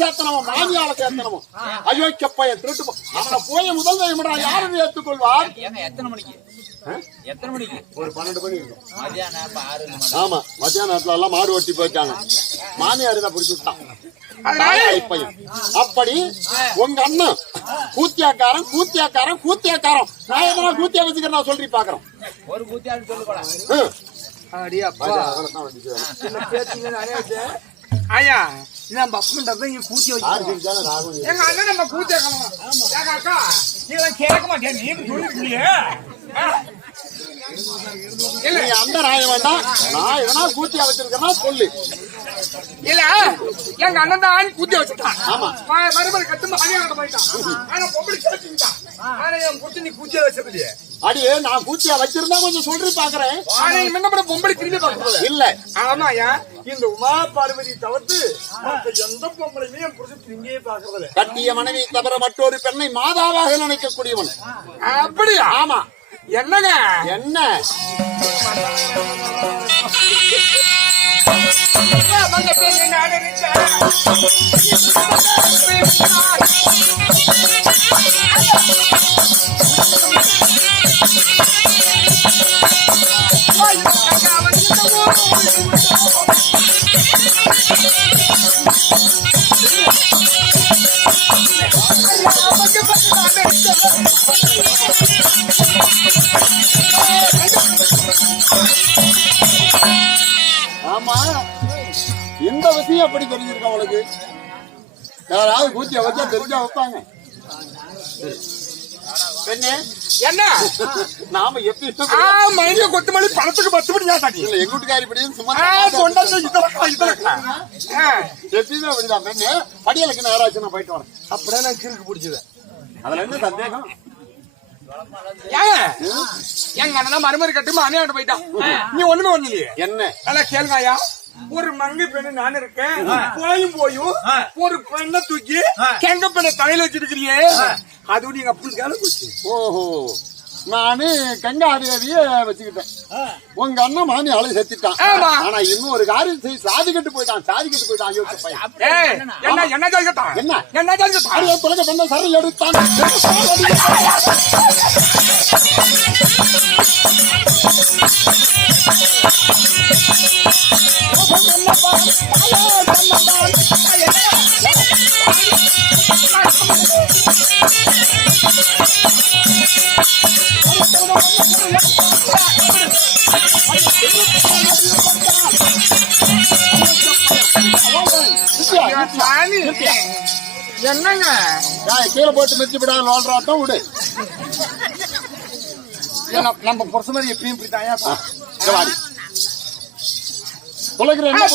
சேர்த்தனமோ மாமியால சேர்த்தனமோ அயோக்கிய பையன் திருட்டு அவனை போய் முதல் நிமிடா யாரும் ஏற்றுக்கொள்வார் ஏங்க எத்தனை மணிக்கு? எத்தனை மணிக்கு? ஒரு பன்னெண்டு மணி இருக்கும். மதியானம் இப்ப ஆறு மணி. ஆமா மத்தியான நேரத்துல எல்லாம் மாடு ஓட்டி போயிட்டாங்க. மாமியார் தான் பிடிச்சு விட்டான் தாயாரி பையன் அப்படி உங்க அண்ணன் கூத்தியாக்காரன் கூத்தியாக்காரன் கூத்தியாக்காரன் நான் எதனா கூத்தியா வச்சுக்கிறேன் நான் சொல்லி பாக்குறேன். ஒரு கூத்தியாரு சொல்லு ஐயா நம்ம அப்பன்றது இங்க கூட்டி வச்சு எங்க அண்ணன் நம்ம கூட்டி வைக்கணும் எங்க அக்கா இதெல்லாம் கேட்க மாட்டேன். நீ சொல்லிக்கலையே இல்ல அந்த ராயம் வேண்டாம் நான் எதனா கூத்தியா வச்சிருக்கேன்னா சொல்லு. இல்ல எங்க அண்ணன் தான் கூட்டி வச்சுட்டான். ஆமா. ம- மறுபடியும் கட்டு மணியாக போயிட்டான். ஆனா பொம்பளை கேட்டுட்டான் ஆனா என் புடிச்சு நீ கூட்டியா வச்சது அடியே நான் கூத்தியா வச்சிருந்தா கொஞ்சம் சொல்லி பாக்குறேன். ஆனா என்ன பண்ண பொம்பளை திரும்பி பார்க்கறது இல்ல. ஆமாயா இந்த உமா பார்வதி தவிர்த்து எந்த பொம்பளையுமே என் புடிச்சு திரும்பியே பாக்குறது கட்டிய மனைவி தவிர மற்றொரு பெண்ணை மாதாவாக நினைக்கக்கூடியவன். அப்படியா? ஆமா. என்னங்க? என்ன? ஆமா யாராவது கூத்தியா வச்சா தெரிஞ்சா வைப்பாங்க. என்ன? நாம எப்படி ஆ மைண்ட்ல கொத்து மணி பணத்துக்கு பத்து மணி தாண்டி. இல்ல எங்க வீட்டுக்காரி இப்படியும் சும்மா கொண்டாந்து எப்பயுமே அப்படிதான் பெண்ணு. படியலுக்கு நேராச்சு நான் போயிட்டு வரேன் அப்படியே நான் கிறுக்கு பிடிச்சது அதுல என்ன சந்தேகம்? ஏங்க? எங்க அண்ணன் மருமறு கட்டு மாமியாண்ட போயிட்டான். நீ ஒண்ணுமே ஒண்ணு இல்லையே என்ன? நல்லா கேளுங்க ஐயா. ஒரு மங்கை பெண்ணு நான் இருக்கேன். போயும் போயும் ஒரு பெண்ணை தூக்கி கெங்க பெண்ணை தலையில வச்சிருக்கிறியே. அது நீங்க அப்படி போச்சு? ஓஹோ. நானு கங்கா தேவிய வச்சுக்கிட்டேன். உங்க அண்ணன் மாமி ஆளை செத்துட்டான். ஆனா இன்னும் ஒரு சாதி கட்டு போயிட்டான். சாதி கட்டு போயிட்டான். என்ன என்ன ஜாதிக்கட்டான் என்ன? என்ன ஜாதிக்கட்டான் தொலைக்க பண்ண சரி எடுத்தான். என்னங்க? கீழே போட்டு மிதிச்சு விடாத லோல்றாட்டம் விடு. நம்ம- நம்ம புருஷ மாதிரி எப்பயும் வாடி. துளைக்கிற என்ன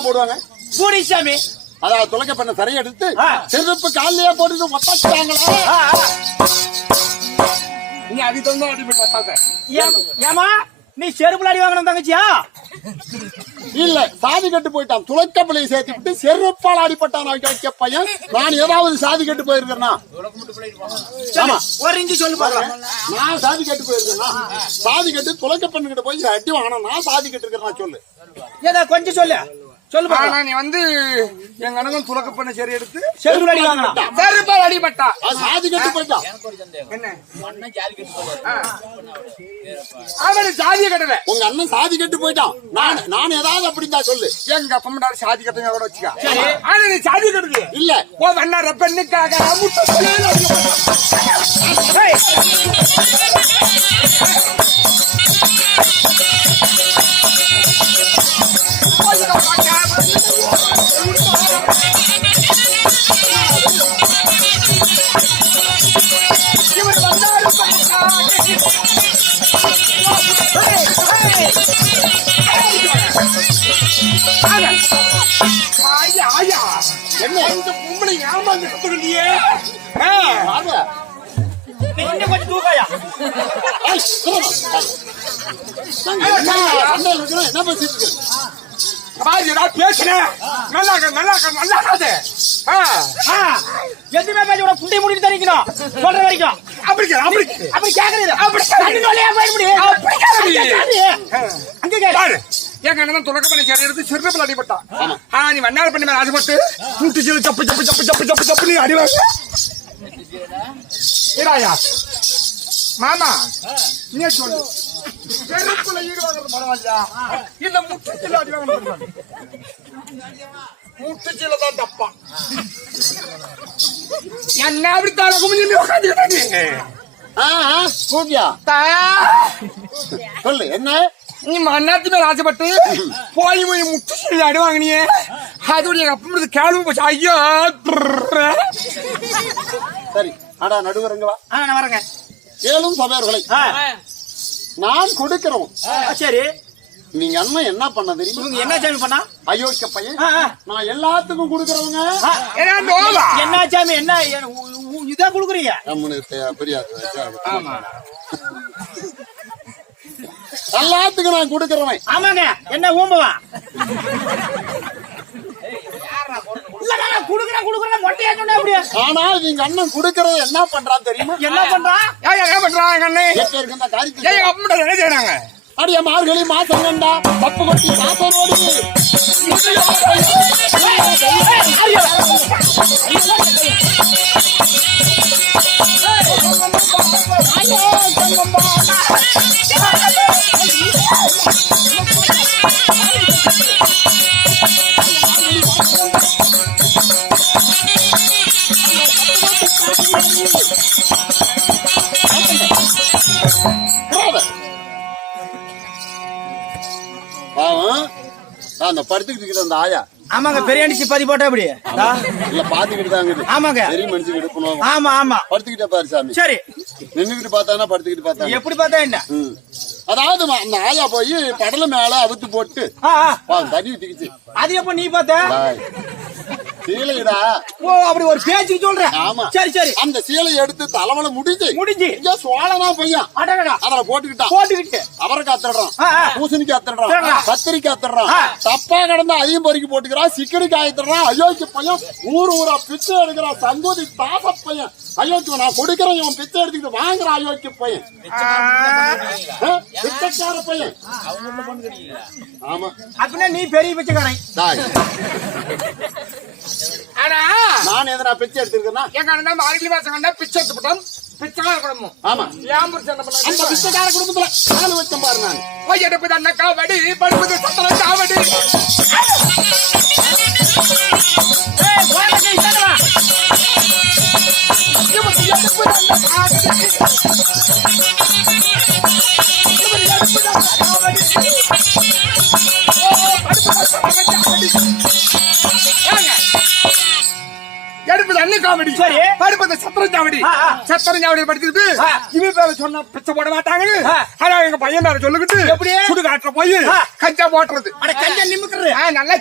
போடுவாங்க? வந்து பூரிசாமி அதாவது துளைக்க பண்ண சரி எடுத்து செருப்பு காலையே போட்டு ஒத்தாச்சுட்டாங்களா நீ அது தந்தா அடிப்பட்டு பார்த்தாங்க ஏமா நீ செருப்புல அடி வாங்கணும் தங்கச்சியா? இல்ல சாதி கட்டு போயிட்டான். துளைக்க பிள்ளையை சேர்த்து விட்டு செருப்பால் அடிப்பட்டான் வைக்க பையன் நான் ஏதாவது சாதி கட்டு போயிருக்கிறேன்னா ஆமா. ஒரு இஞ்சி சொல்லு பாக்கலாம் நான் சாதி கட்டு போயிருக்கேன்னா சாதி கட்டு துளைக்க பண்ணுகிட்ட போய் அடி வாங்கினா நான் சாதி கட்டு இருக்கிறேன் சொல்லு. ஏதா கொஞ்சம் சொல்லு. சொல்லு ஆனா நீ வந்து எங்க அண்ணன் துலக்க பண்ண சரி எடுத்து செருப்புல அடி அடிபட்டா சாதி கட்டு போயிட்டான் எனக்கு ஒரு சந்தேகம். என்ன? அண்ணன் ஜாதி கட்டு போவாரு அவன் ஜாதிய கட்டல. உங்க அண்ணன் சாதி கட்டு போயிட்டான் நான் நான் ஏதாவது அப்படிந்தா சொல்லு. எங்க அப்பம்டாரு சாதி கட்டுங்க கூட வச்சுக்க. ஆனா நீ சாதி கட்டுது. இல்ல. ஓ வண்ணார பெண்ணுக்காக முட்டை கத்துக்கிட்டியே வாங்க. நீ இன்னும் கொஞ்சம் தூக்காயா? என்ன பேசிட்டு நான் பேசுறேன் நல்லா இருக்க, நல்லா இருக்க, நல்லா இருக்காது. எதுவுமே பேச கூட புண்டை முடிட்டு தரிக்கணும் சொல்ற வரைக்கும். அப்படி. அப்படி. அப்படி கேக்குறது அப்படி அப்படி கேக்குது. அங்க கேளு. எங்க அண்ணன் துலக்க பண்ணி சரி எடுத்து சிறுப்பில் அடிபட்டான் ஆ நீ வண்ணாறு பண்ணி மேல ஆசைப்பட்டு கூட்டு சீடு சப்பு சப்பு சப்பு சப்பு சப்பு சப்பு நீ அடிவாங்க இராயா மாமா நீ சொல்லு? செருப்புல ஈடு வாங்குறது பரவாயில்லையா? இல்ல முட்டுச்சீல அடி வாங்குறது முட்டுச்சீல தான் தப்பா. என்ன அப்படி தலை குமிஞ்சு உட்காந்து கூப்பியா. சொல்லு என்ன? நீ மண்ணாத்து மேல ஆசைப்பட்டு போய் போய் முட்டு சொல்லி அடி வாங்கினியே. அதோட எங்க அப்பா கேள்வி போச்சு. ஐயோ சரி ஆடா நடுவரங்க வா ஆ, நான் வரேங்க கேளும் சபையர்களை ஆ, நான் கொடுக்கிறோம் சரி நீங்க அண்ணன் என்ன பண்ண தெரியும் என்ன சாமி பண்ணா அயோக்கிய பையன் ஆ, நான் எல்லாத்துக்கும் கொடுக்கறவங்க என்ன சாமி என்ன இதான் கொடுக்குறீங்க நம்மளுக்கு இதான் கொடுக்குறீங்க எல்லாத்துக்கும் நான் கொடுக்கறவன் ஆமாங்க என்ன ஊம்பவா ஆனால் நீங்க அண்ணன் கொடுக்கறத என்ன பண்றான் தெரியுமா என்ன பண்றான் ஏன் என்ன காரியத்தை எங்க என்ன செய்யறாங்க அடிய மார்கழி மாசம் கண்டா தப்பு கொட்டி காசனோடு பாவம். அந்த படுத்துக்கிட்டு அந்த ஆயா. ஆமாங்க பெரியாண்டி சிப்பாதி போட்டா எப்படி? ஆ, இல்ல பாத்துக்கிட்டு தாங்க ஆமாங்க. பெரிய மனுஷன் எடுக்கணும். ஆமா ஆமா. படுத்துக்கிட்டே பாரு சாமி. சரி. நின்னுக்கிட்டு பார்த்தானா படுத்துக்கிட்டு பார்த்தானா? எப்படி பார்த்தா என்ன. அதாவது அந்த ஆயா போய் படல மேல அவுத்து போட்டு தண்ணி ஊத்திக்கிச்சு. அது எப்ப நீ பார்த்த. சீலைடா ஓ அப்படி ஒரு பேச்சுக்கு சொல்றேன். ஆமா. சரி சரி. அந்த சீலையை எடுத்து தலைவல முடிஞ்சு முடிஞ்சு. இங்க சோழனா பையன். அடடா அதுல போட்டுக்கிட்டான் போட்டுக்கிட்டு. அவரைக்காய் அத்தடுறான். பூசணிக்காய் அத்தடுறான். கத்திரிக்காய் அத்தடுறான். தப்பா கிடந்தா அதையும் பொறுக்கி போட்டுக்கிறான். சிக்கடிக்காய் அத்தடுறான் அயோக்கிய பையன் ஊர் ஊரா பிச்சை எடுக்கிறான். சங்கோதி தாச பையன். அயோக்கிய நான் கொடுக்கிறேன் இவன் பிச்சை எடுத்துக்கிட்டு வாங்குறான் அயோக்கிய பையன்? பிச்சைக்கார பையன். ஆமா. அப்படின்னா நீ பெரிய பிச்சைக்காரன். ஆனா நான் எதனா பிச்சை எடுத்திருக்கேன்னா? எங்க மாசம் கண்டா பிச்சை எடுத்து போட்டோம். பிச்சைக்கார குடும்பம். ஆமா. ஏன் புரிச்சு என்ன அந்த பிச்சைக்கார குடும்பத்துல கால் வச்சேன் பாரு நான். எடுப்பது அண்ணா காவடி படுப்பது காவடி. சாவடி. சத்திரம் சாவடி படிச்சுட்டு ஆ. இவன் பேர சொன்னா பிச்சை போட மாட்டாங்கன்னு ஆ. ஆனா எங்க பையன் பேர சொல்லிக்கிட்டு எப்படி? சுடுகாட்டுல போய் ஆ. கஞ்சா போட்டுறது அட கஞ்சா நிமிக்கிறது நல்லா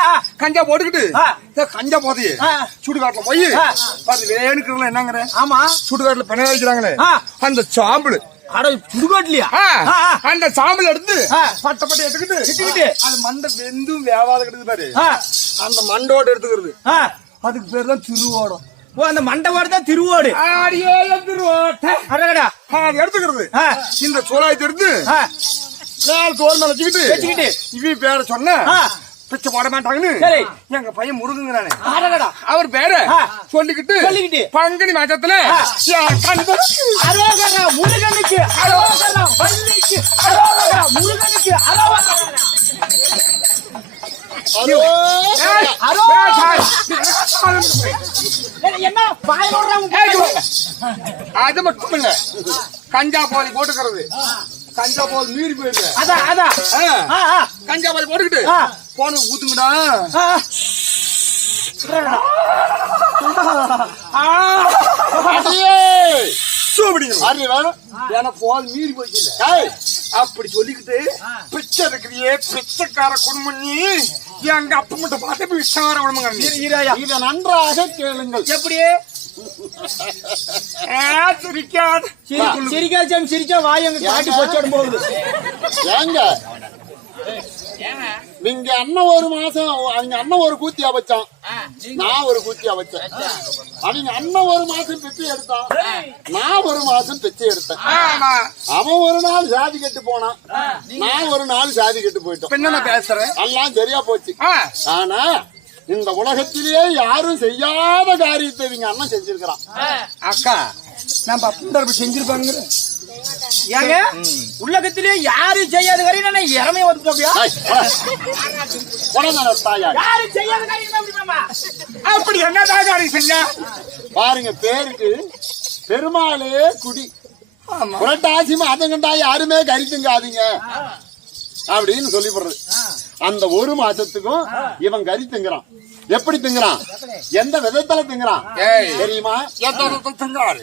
ஆ. கஞ்சா போட்டுக்கிட்டு கஞ்சா போதையே. சுடுகாட்டுல போய். அது வேணுக்குறல என்னங்கிற ஆமா சுடுகாட்டுல பிணை வைக்கிறாங்களே. அந்த ஆ. அந்த சாம்பல் எடுத்து. பட்ட பட்ட எடுத்துக்கிட்டு. அது மண்டை வெந்தும் வேவாத கிடக்குது பாரு அந்த மண்டோட எடுத்துக்கிறது. அதுக்கு பேர் தான் திருவோடம் ஓ அந்த மண்டபோடு தான் திருவோடு ஆடியே திருவோட்டை அது எடுத்துக்கிறது. இந்த சோலாயத்தை எடுத்து தோல் மேல வச்சுக்கிட்டு வச்சுக்கிட்டு. இவி பேர சொன்ன. பிச்சை போட மாட்டாங்கன்னு. எங்க பையன் முருகுங்கிறானே அவர் பேரு. சொல்லிக்கிட்டு சொல்லிக்கிட்டு. பங்குனி மாசத்துல முருகனுக்கு முருகனுக்கு ஏய், அரோ. என்ன? அது மட்டும் இல்ல கஞ்சா போதை போட்டுக்கிறது. கஞ்சா போதை மீறி போயிருக்கு அதான் அதான் கஞ்சா போதை போட்டுக்கிட்டு. போன ஊத்துங்கடா. அப்படி சொல்லிக்கிட்டு பிச்சை இருக்கிறியே பிச்சைக்கார குடும்பம் நீ. எங்க அப்பா மட்டும் பார்த்து. ஈராயா. இதை நன்றாக கேளுங்கள் எப்படி சிரிக்காத. சிரி- சிரிக்கா சாமி சிரிச்சா வாய் எங்க காட்டி போச்சோடும் போகுது ஏங்க நீங்க அண்ணன் ஒரு மாசம் அவங்க அண்ணன் ஒரு கூத்தியா வச்சான் நான் ஒரு கூத்தியா வச்சேன் அவங்க அண்ணன் ஒரு மாசம் பிச்சை எடுத்தான். நான் ஒரு மாசம் பிச்சை எடுத்தேன். ஆமா. அவன் ஒரு நாள் சாதி கெட்டு போனான். நான் ஒரு நாள் சாதி கெட்டு போயிட்டோம். பேசுறேன் எல்லாம் சரியா போச்சு. ஆனா இந்த உலகத்திலேயே யாரும் செய்யாத காரியத்தை இவங்க அண்ணன் செஞ்சிருக்கிறான். அக்கா நம்ம அப்படி செஞ்சிருப்பாங்க ஏங்க உலகத்திலே யாரும் செய்யாத காரியம் நான் இறமைய வந்து அப்படியா ஏய், போடா. போடா தாயா யாரும் செய்யாத காரியம் அப்படி என்ன காரியம் செஞ்சா பாருங்க பேருக்கு பெருமாளே குடி. ஆமா. புரட்டாசி மாதம் கண்டா யாருமே கறி திங்காதீங்க அப்படின்னு சொல்லி போடுறது அந்த ஒரு மாசத்துக்கும் இவன் கறி திங்குறான் எப்படி திங்குறான்? எந்த விதத்துல திங்குறான். தெரியுமா? எத்தனை திங்கிறாரு?